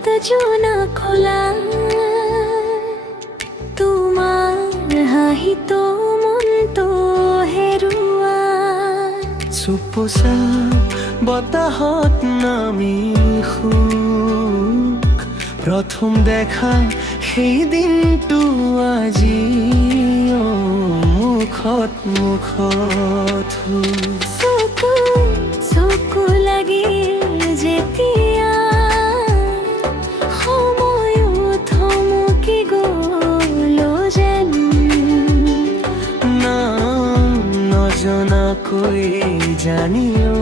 হাত জোনা খোলা, তোমাৰ হাঁহিত মনটো হেৰুৱা। চুপচা বতাহত নামি সুখ, প্ৰথম দেখা সেই দিনটো আজি মুখত মুখত চকু চকু লাগিল যেতিয়া, সময়ো থমকি গ'ল যেন। নাম নজনাকৈ জানিও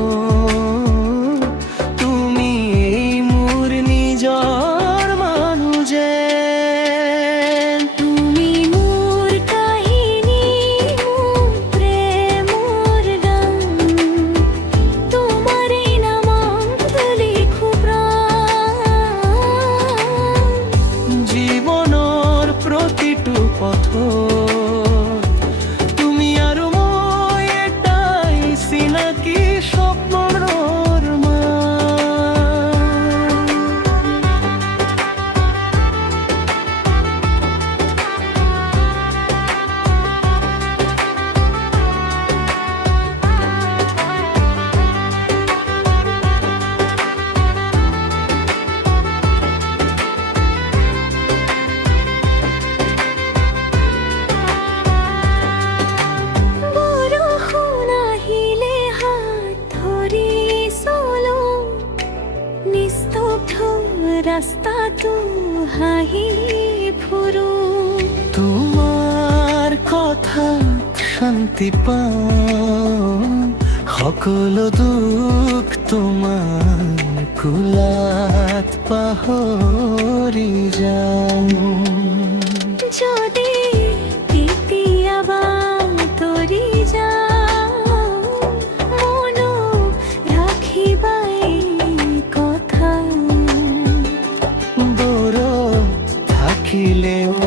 তুমি এই মোৰ নিজৰ মানুহ যেন। তুমি মোৰ কাহিনী, মোৰ প্ৰেমৰ গান, তোমাৰেই নামত লিখো প্ৰাণ। জীৱনৰ প্ৰতিটো পথত তুমি আৰু মই এটাই চিনাকি স্বপ্নৰ বৰষুণ আহিলে হাত ধৰি চলো, নিস্তব্ধ ৰাস্তাটো হাঁহি ফুৰো। তোমাৰ কথাত শান্তি পাওঁ, সকলো দুখ তোমাৰ কোলাত পাহৰি যাওঁ। যদি কেতিয়াবা তৰি যাওঁ, মনত ৰাখিবা এই কথা। দূৰত থাকিলেও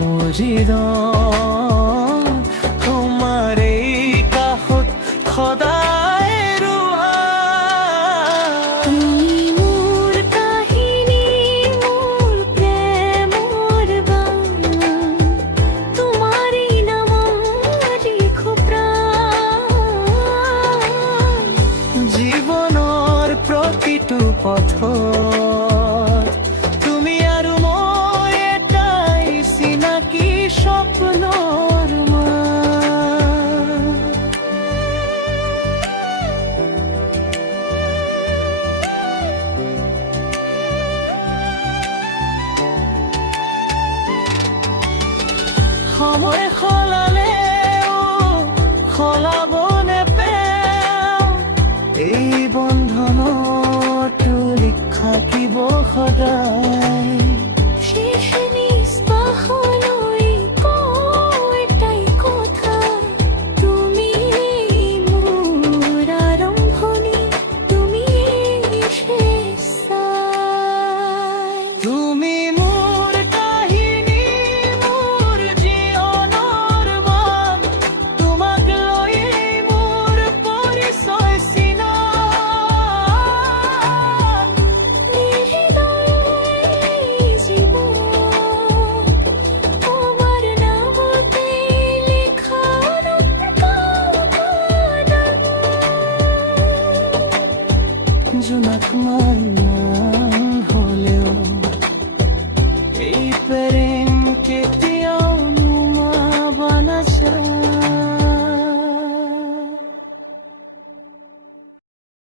মজিৰ তোমাৰ এই কাষত সদায় ৰোহা। তুমি মোৰ কাহিনী, মোৰ প্ৰেমৰ গান, তোমাৰেই নামত লিখো প্ৰাণ। জীৱনৰ প্ৰতিটো পথত তুমি আৰু মই এটাই চিনাকি স্বপ্নৰ সময় সলালেও সলাব নেপাওঁ, এই বন্ধনতো থাকিব সদায়। শেষ নিশ্বাসলৈ কওঁ এটাই কথা, তুমিয়েই মোৰ আৰম্ভণি, তুমিয়েই শেষ চাই। তুমি মোৰ কাহিনী, মোৰ জীৱনৰ মান, তোমাক লৈয়ে মোৰ পৰিচয় চিনাম। হৃদয়ে জীবন তোমার নামতে লেখা জোনাক মাইনা